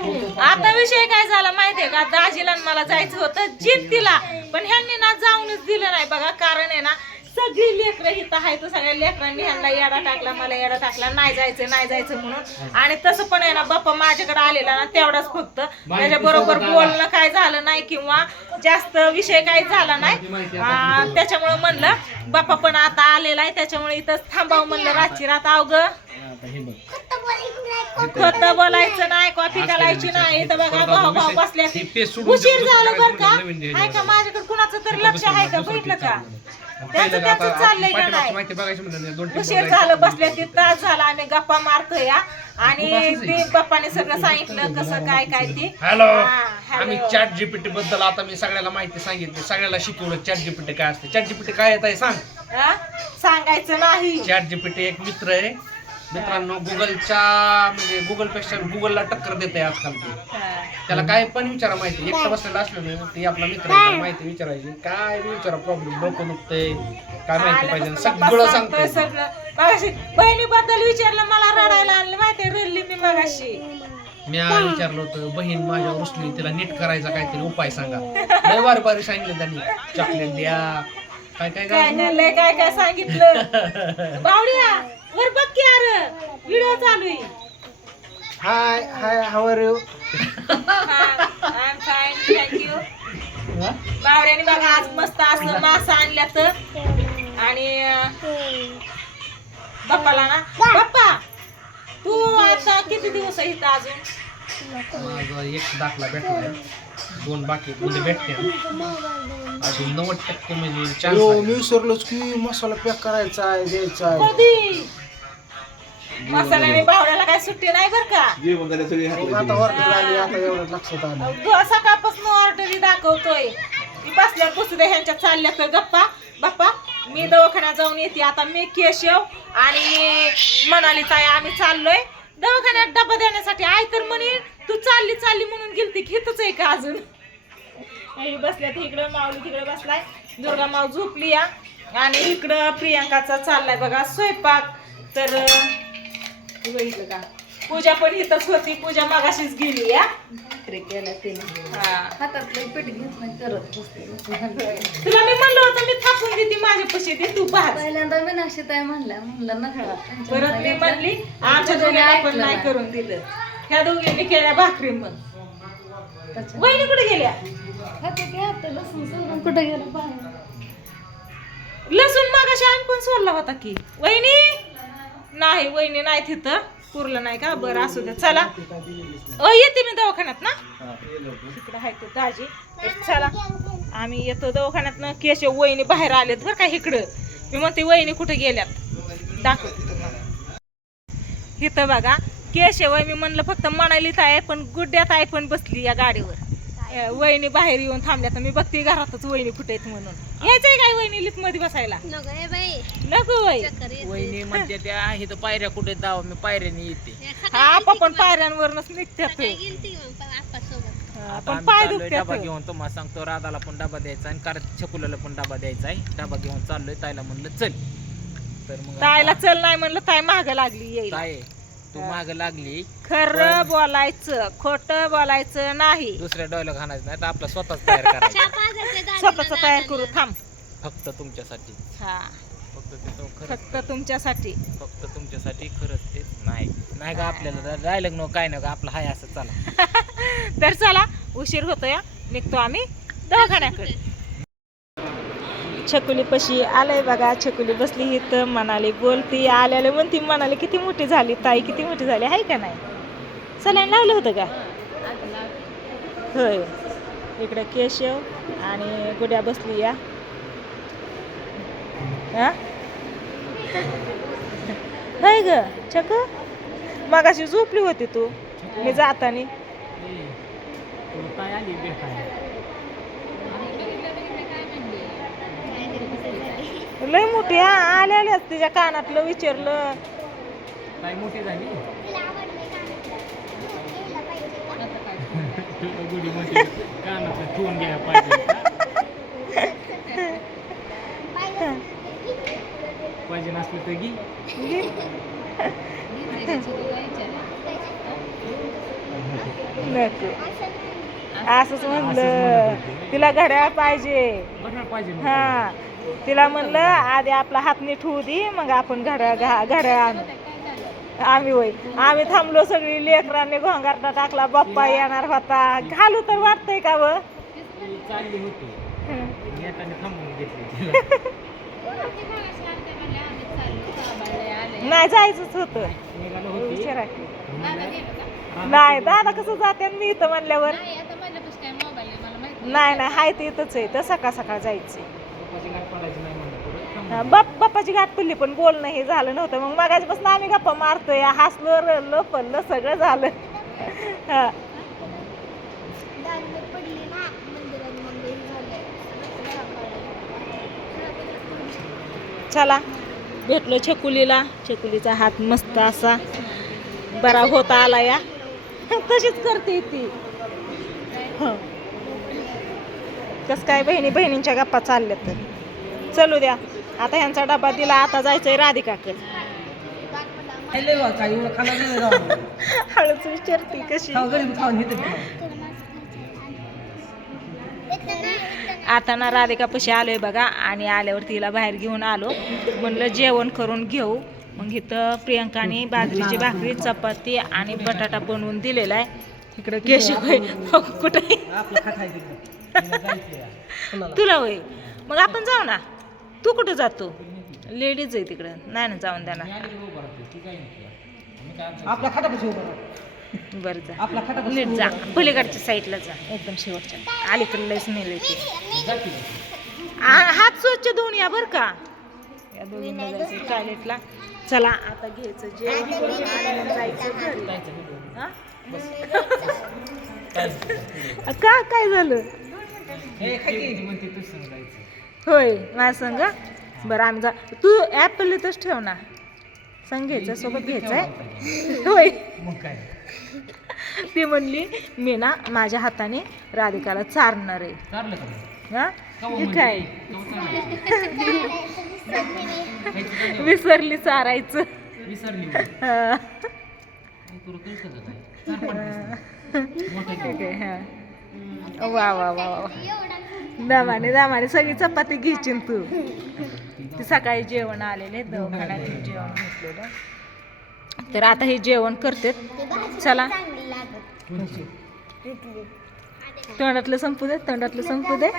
आता विषय काय झाला माहितीये का? दाजीला मला जायचं होतं जिंतीला पण ह्यांनी ना जाऊनच दिलं नाही बघा. कारण आहे ना सगळी लेकरं हिथं आहे तर सगळ्या लेकरांनी ह्यांना येडा टाकला मला येडा टाकला. नाही जायचं नाही जायचं म्हणून. आणि तसं पण आहे ना बाप्पा माझ्याकडे आलेला ना तेवढाच फक्त. त्याच्या बरोबर बोलणं काय झालं नाही किंवा जास्त विषय काही झाला नाही. त्याच्यामुळे म्हणलं बाप्पा पण आता आलेला आहे. त्याच्यामुळे इथं थांबावं म्हणलं. रातची रात अवघं. खत बोलायचं नाही कॉफी घालायची नाही तर बघा भाऊ भाऊ बसल्या. उशीर झालं बरं का? आहे का माझ्याकडे कुणाचं तरी लक्ष आहे का? बघितलं का? त्यांचं त्यांचं चाललंय का नाही? माहिती बघायची म्हणलं दोन तीन उशीर झालं बसल्या ते तास झाला आम्ही गप्पा मारतोय या आणि ते बाप्पाने सगळं सांगितलं कसं काय काय ते. हॅलो हा. आम्ही चॅट जीपीटी बद्दल आता मी सगळ्याला माहिती सांगितली. सगळ्याला शिकवलं चॅट जीपीटी काय असते. चॅट जीपीटी काय येत आहे सांग. हा? सांगायचं नाही. चॅट जीपीटी एक मित्र आहे. मित्रांनो गुगलच्या म्हणजे गुगलपेक्षा गुगलला टक्कर देत आहे आजकाल ते. त्याला काय पण विचारा माहिती एकटं बसलेलं असलं ना ते आपला मित्र माहिती विचारायची काय विचारा प्रॉब्लेम डोकं दुखतंय काय माहिती पाहिजे सगळं सांगतोय. मगाशी बहिणीबद्दल विचारलं मला रडायला आणलं माहितीये रडली मी मगाशी. मी विचारलं होतं बहीण माझ्या रुसली तिला नीट करायचा काहीतरी उपाय सांगा. लय बारी बारी सांगितलं त्यांनी. चॉकलेट द्या. काय काय काय? काय काय सांगितलं? बावड्या वर बघ की अरे व्हिडिओ चालू आहे. Hi hi how are you I am fine thank you बावड्याने बघा आज मस्त असं मासा आणल्या तर आणि बाप्पाला ना? बाप्पा तू आता किती दिवस आहे इथं अजून? माझा एक दाखला भेटलाय. दोन बाकी म्हणजे भेटते. अजून नव्वद टक्के म्हणजे चान्स मी विसरलोच की मसाला पॅक करायचा आहे द्यायचा आहे. कधी? मसाल्याने बावड्याला काय सुट्टी नाही बर का? मग आता ऑर्डर आली आता एवढं लक्षात आलं. अगं, सकाळपासून ऑर्डरी दाखवतोय. ती बसल्या पुसल्या ह्यांच्या चालल्या तर गप्पा. बाप्पा मी दवाखान्यात जाऊन येते. आता मी केशव आणि म्हणाली ताई आम्ही चाललोय. दवाखान्यात डबा देण्यासाठी आई तर म्हणे तू चालली चालली म्हणून गेलती घेतच आहे का अजून? हे बसल्या इकडं माऊली तिकडे बसलाय. दुर्गा माऊ झोपली या. आणि इकडं प्रियांकाचा चाललाय बघा स्वयंपाक. तर अं, बघितलं का? पूजा पण इथंच होती. पूजा मागाशीच गेली या हातातलं पीठ घेत नाही करत तुला मी म्हणलं होतं मी थापून देते माझे पैसे दे तू पाहत. पहिल्यांदा मी नाशिताय म्हणल्या म्हणलं. नका. परत मी म्हणली आमच्या दोघींना पण नाही करून दिलं. ह्या दोघींनी केल्या भाकरी मग. वहिनी कुठे गेल्या? कुठं गेलं लसूण मागाशी आम्ही पण सोडला होता की. वहिनी! नाही वहिनी नाही तिथं. पुरलं नाही का? बरं असू दे चला. अ येते मी दवाखान्यात ना? तिकडे आहे ते दाजी. तर चला. आम्ही येतो दवाखान्यात ना. केशव वहिनी बाहेर आलेत बरं का इकडं. मी म्हणते वहिनी कुठे गेल्यात? दाखव. इथं बघा. केशव मी म्हणलं फक्त म्हणालीच आहे पण गुड्ड्यात आहे पण बसली या गाडीवर. वहिनी बाहेर येऊन थांबल्या तर मी बघते घरातच वहिनी कुठे आहेत म्हणून. यायचंय काय वहिनी लिफ्टमध्ये बसायला? नको वय. वहिनी म्हणते त्या इथं पायऱ्या कुठे जावं मी पायऱ्याने येते. हा आपा पण पायऱ्यांवरच निघतात आता पण आम्ही पाय चाललोय डबा दुखतात घेऊन तुम्हाला सांगतो राधाला पण डबा द्यायचा आणि कारण छकुलाला पण डबा द्यायचा आहे. डबा घेऊन चाललोय ताईला म्हणलं चल. तर मग तायला आता चल नाही म्हणलं ताय माग लागली येईल. ताई तू माग लागली. खरं बोलायचं खोट बोलायचं नाही. दुसऱ्या डॉयला घालायचं नाही तर आपला स्वतःच तयार करायचा. स्वतःच तयार करू थांब. फक्त तुमच्यासाठी. हा. फक्त ते तो खरंच फक्त तुमच्यासाठी. फक्त तुमच्यासाठी खरंच तेच नाही. नाही का आपल्याला राहिलं न काय ना आपलं हाय असं चला. तर चला उशीर होतोय. निघतो आम्ही दवाखान्याकडे. छकुलीपाशी आलंय बघा छकुली बसली ही तर म्हणाली बोलती आल्याला म्हणती म्हणाली किती मोठी झाली ताई किती मोठी झाली आहे का नाही? सलाईन लावलं होतं का? होय. इकडं केशव आणि गुड्या बसली या. हा? होय ग छकू? मगाशी झोपली होती तू. मी जातानी काय आली भेटाय लय मोठी हा आल्याच तिच्या कानातलं विचारलं. काय मोठी झाली. पाहिजे. नसलं तर घे. नको. असंच म्हणलं. तिला घड्याळ पाहिजे. हा. तिला म्हणलं आधी आपला हात नीट होऊ दे मग आपण घड्याळ घा घड्याळ आणू आम्ही होय. आम्ही थांबलो सगळी लेकरांनी घोंगारटा टाकला बाप्पा येणार होता. घालू तर वाटतंय का व. नाही जायचंच होतं. नाही दादा कसं जाते मी इथं म्हणल्यावर? नाही नाही. हाय ते इथंच आहे तर सकाळ सकाळ जायचं बाप बाप्पाची गाठ पडली पण बोलणं हे झालं नव्हतं. मग मागाच्यापासून आम्ही गप्पा मारतोय हसलो रडलो पडलं सगळं झालं. हा. चला भेटलो छकुलीला. छकुलीचा हात मस्त असा बरा होता आला या. तशीच करते ती हं. कस काय बहिणी बहिणींच्या गप्पा चालल्या तर. चलू द्या. आता ह्यांचा डबा दिला आता जायचंय राधिकाकडे. हळूच विचारते कशी. आता ना राधिकापाशी आलोय बघा आणि आल्यावर तिला बाहेर घेऊन आलो. म्हणलं जेवण करून घेऊ. मग इथं प्रियंकाने बाजरीची भाकरी चपाती आणि बटाटा बनवून दिलेला आहे. इकडं केशी होय कुठे तिला होय. मग आपण जाऊ ना. तू कुठं जातो? लेडीज आहे तिकडं. नाही ना जाऊन द्या ना. आपल्या खाटापाशी उभं राहा. बरं जा. आपला खाटापाशी नीट जा. पलीकडच्या साईडला जा. एकदम शेवटच्या. अलीकडे लयच नेले ते. आ- हात स्वच्छ धुवून या बर का. या दोघींना जायचं टॉयलेटला चला आता घ्यायचं जेवण करून आणि मग जायचं घरी. हा? का काय झालं? हे होय माझ्या संग? बरं आम्ही जा तू ॲपल इथंच ठेव ना. संग घ्यायचं सोबत घ्यायचंय. होय. मग काय? ती म्हणली मी ना माझ्या हाताने राधिकाला चारणार आहे? हा? काय? विसरली. चारायचं. विसरली वा वा वा वा दमाने दमाने सगळी चपाती घ्यायची तू. ती सकाळी जेवण आलेले दवाखान्यात जेवण घेतलेलं. तर आता हे जेवण करते चला. तोंडातलं संपू दे तोंडातलं संपू दे.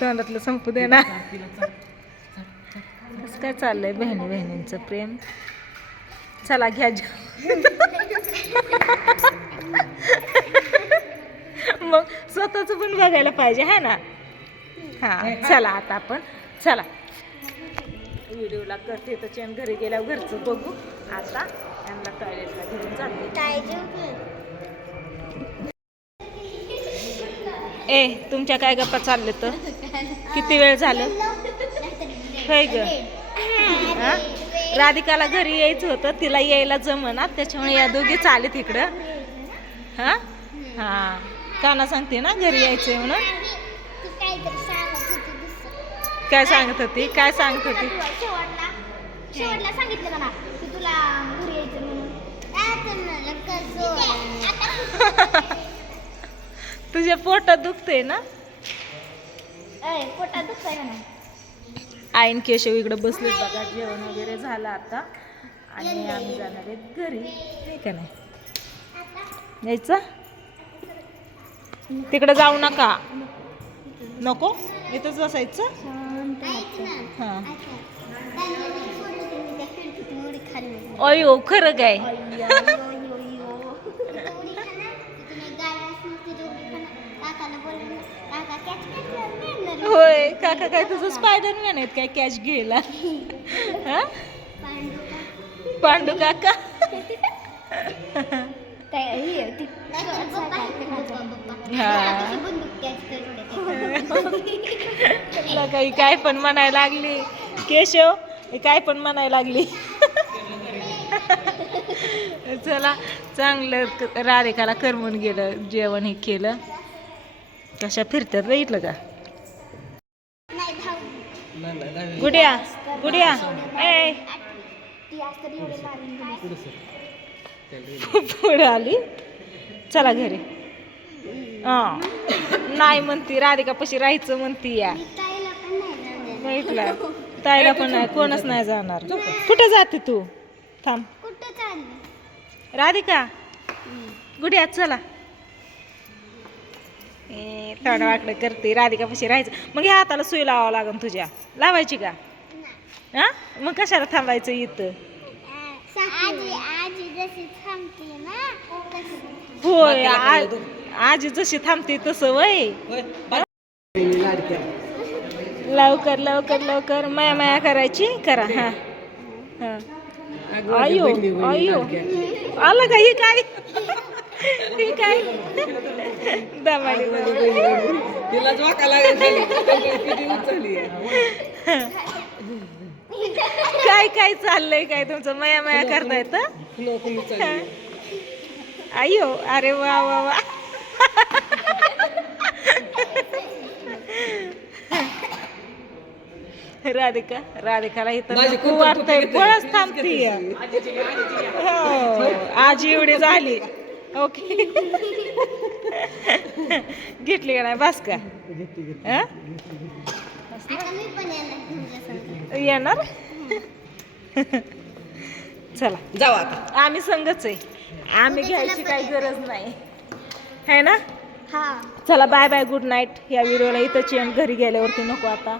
तोंडातलं संपू दे ना. कसं काय चाललंय बहिणी बहिणींचं प्रेम? चला घ्या जेवण. मग स्वतःच पण बघायला पाहिजे है ना? हा चला आता आपण चला. व्हिडिओला करते तर चेन घरी गेल्यावर घरचं बघू. आता यांना टॉयलेटला घेऊन जाते. ए तुमच्या काय गप्पा चालले तर? किती वेळ झालं? होय ग. हा? राधिकाला घरी यायचं होतं तिला यायला जमना त्याच्यामुळे या दोघी चालेत इकडं. हा? हा. काना सांगते ना घरी यायचंय म्हणून. काय सांगत होती? काय सांगत होती? शेवटला सांगितलं मला की तुला घरी यायचं म्हणून. तुझ्या पोटात दुखतंय ना? पोटात दुखतंय आईन केशव इकडे बसले बघा जेवण वगैरे झालं आता. आणि आम्ही जाणार आहेत घरी. नाही का नाही यायचं? तिकडे जाऊ नका. नको? इथंच बसायचं? हां. अयो खरं काय? होय काका काय तुझं स्पायडर मॅन आहेत काय? कॅच घ्यायला. हा? पांडू काका? काही काय पण म्हणायला लागली केशव हे काय पण म्हणायला लागली चला चांगलं राधिकाला करमून गेलं जेवण हे केलं कशा फिरतात बघितलं का नाही, नाही, दहावी. गुडिया गुडिया ए पुढे आली. चला घरी. हां. नाही म्हणती राधिका पशी राहायचं म्हणती या. ताईला पण नाही ताईला पण नाही कोणच नाही जाणार. कुठे जाते तू? थांब. कुठं राधिका गुडियात चला. ए, थोडं वाकडं करते राधिका पशी राहायचं. मग ह्या हाताला सुई लावावं लागन तुझ्या. लावायची का? हा? मग कशाला थांबायचं इथं? आजी आजी जशी थांबते ना तशी. होय आ- आजी जशी थांबते तसं वय. लवकर लवकर लवकर. माया माया करायची? करा हा. हा. अयो अयो आलं का ही काय? ही काय? दमाडी काय काय चाललंय काय तुमचं? माया माया करताय तर अयो अरे वा वा वा. राधिका राधिकाला इथं नको वाटतंय बळच थांबतीय. हो आजी एवढी झाली. ओके. घेतली का नाही? बस का हं? येणार? चला. जाऊ आता. आम्ही संगच आहे. आम्ही घ्यायची काही गरज नाही. है ना? हा. चला बाय बाय गुड नाईट या व्हिडिओला इथंच येऊन घरी गेल्यावरती नको आता.